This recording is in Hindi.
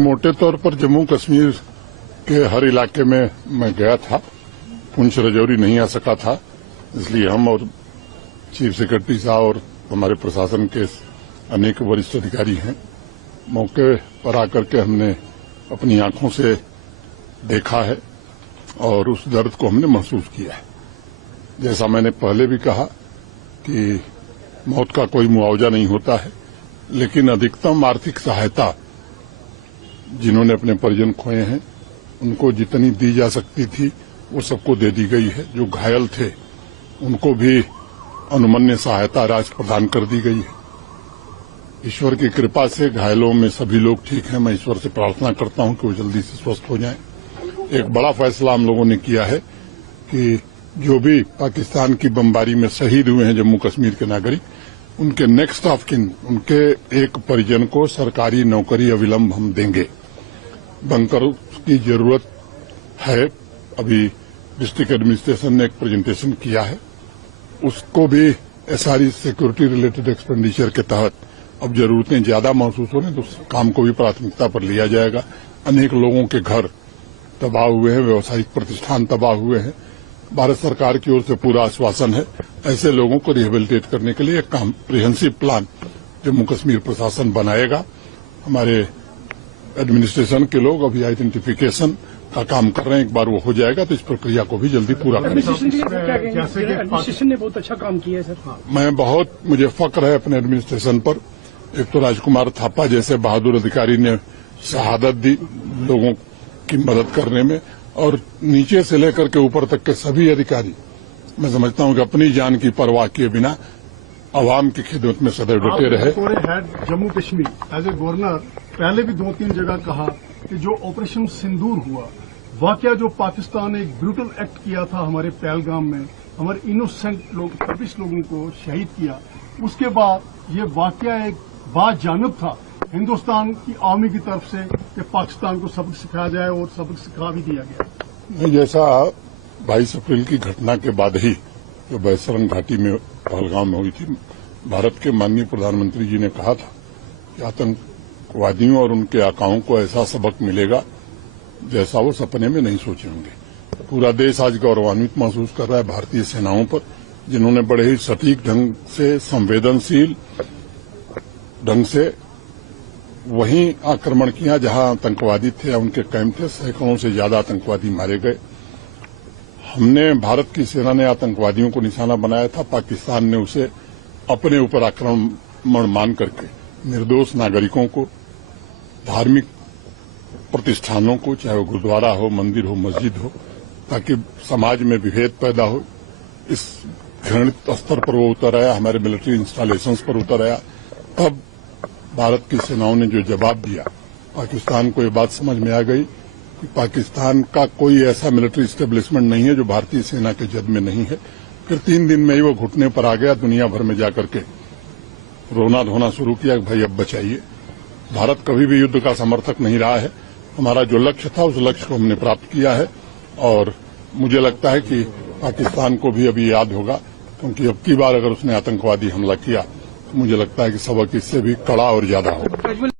मोटे तौर पर जम्मू कश्मीर के हर इलाके में मैं गया था। पुंछ राजौरी नहीं आ सका था, इसलिए हम और चीफ सेक्रेटरी साहब और हमारे प्रशासन के अनेक वरिष्ठ अधिकारी हैं। मौके पर आकर के हमने अपनी आंखों से देखा है और उस दर्द को हमने महसूस किया है। जैसा मैंने पहले भी कहा कि मौत का कोई मुआवजा नहीं होता है, लेकिन अधिकतम आर्थिक सहायता जिन्होंने अपने परिजन खोए हैं उनको जितनी दी जा सकती थी वो सबको दे दी गई है। जो घायल थे उनको भी अनुमन्य सहायता राशि प्रदान कर दी गई है। ईश्वर की कृपा से घायलों में सभी लोग ठीक हैं। मैं ईश्वर से प्रार्थना करता हूं कि वो जल्दी से स्वस्थ हो जाएं। एक बड़ा फैसला हम लोगों ने किया है कि जो भी पाकिस्तान की बमबारी में शहीद हुए हैं जम्मू कश्मीर के नागरिक, उनके नेक्स्ट ऑफ किन, उनके एक परिजन को सरकारी नौकरी अविलंब हम देंगे। बंकर की जरूरत है। अभी डिस्ट्रिक्ट एडमिनिस्ट्रेशन ने एक प्रेजेंटेशन किया है, उसको भी एसआरई सिक्योरिटी रिलेटेड एक्सपेंडिचर के तहत अब जरूरतें ज्यादा महसूस हो रही हैं तो उस काम को भी प्राथमिकता पर लिया जाएगा। अनेक लोगों के घर तबाह हुए हैं, व्यावसायिक प्रतिष्ठान तबाह हुए हैं। भारत सरकार की ओर से पूरा आश्वासन है ऐसे लोगों को रिहेबिलिटेट करने के लिए एक कॉम्प्रिहेंसिव प्लान जम्मू कश्मीर प्रशासन बनाएगा। हमारे एडमिनिस्ट्रेशन के लोग अभी आइडेंटिफिकेशन का काम कर रहे हैं। एक बार वो हो जाएगा तो इस प्रक्रिया को भी जल्दी पूरा करेंगे। एडमिनिस्ट्रेशन ने बहुत अच्छा काम किया है सर। मुझे फक्र है अपने एडमिनिस्ट्रेशन पर। एक तो राजकुमार थापा जैसे बहादुर अधिकारी ने शहादत दी लोगों की मदद करने में, और नीचे से लेकर के ऊपर तक के सभी अधिकारी, मैं समझता हूं कि अपनी जान की परवाह किए बिना आवाम की खिदमत में सदैव डटे रहे। Jammu Kashmir as a governor पहले भी 2-3 जगह कहा कि जो ऑपरेशन सिंदूर हुआ, वाकया जो पाकिस्तान ने एक ब्रूटल एक्ट किया था हमारे पहलगाम में, हमारे इनोसेंट लोग 26 लोगों को शहीद किया, उसके बाद ये वाकया एक बाजानिब था हिंदुस्तान की आर्मी की तरफ से कि पाकिस्तान को सबक सिखाया जाए, और सबक सिखा भी दिया गया। जैसा 22 अप्रैल की घटना के बाद ही जो बैसरन घाटी में पहलगाम में हुई थी, भारत के माननीय प्रधानमंत्री जी ने कहा था कि आतंकवादियों और उनके आकाओं को ऐसा सबक मिलेगा जैसा वो सपने में नहीं सोचे होंगे। पूरा देश आज गौरवान्वित महसूस कर रहा है भारतीय सेनाओं पर, जिन्होंने बड़े ही सटीक ढंग से, संवेदनशील ढंग से वहीं आक्रमण किया जहां आतंकवादी थे, उनके कैंप थे। सैकड़ों से ज्यादा आतंकवादी मारे गए। भारत की सेना ने आतंकवादियों को निशाना बनाया था, पाकिस्तान ने उसे अपने ऊपर आक्रमण मान करके निर्दोष नागरिकों को, धार्मिक प्रतिष्ठानों को, चाहे वो गुरुद्वारा हो, मंदिर हो, मस्जिद हो, ताकि समाज में विभेद पैदा हो, इस घृणित स्तर पर वो उतर आया, हमारे मिलिट्री इंस्टॉलेशंस पर उतर आया। तब भारत की सेनाओं ने जो जवाब दिया, पाकिस्तान को ये बात समझ में आ गई कि पाकिस्तान का कोई ऐसा मिलिट्री एस्टेब्लिशमेंट नहीं है जो भारतीय सेना के जद में नहीं है। फिर 3 दिन में ही वो घुटने पर आ गया, दुनिया भर में जाकर के रोना धोना शुरू किया कि भाई अब बचाइए। भारत कभी भी युद्ध का समर्थक नहीं रहा है। हमारा जो लक्ष्य था उस लक्ष्य को हमने प्राप्त किया है, और मुझे लगता है कि पाकिस्तान को भी अभी याद होगा, क्योंकि अब की बार अगर उसने आतंकवादी हमला किया, मुझे लगता है कि सबक इससे भी कड़ा और ज्यादा होगा।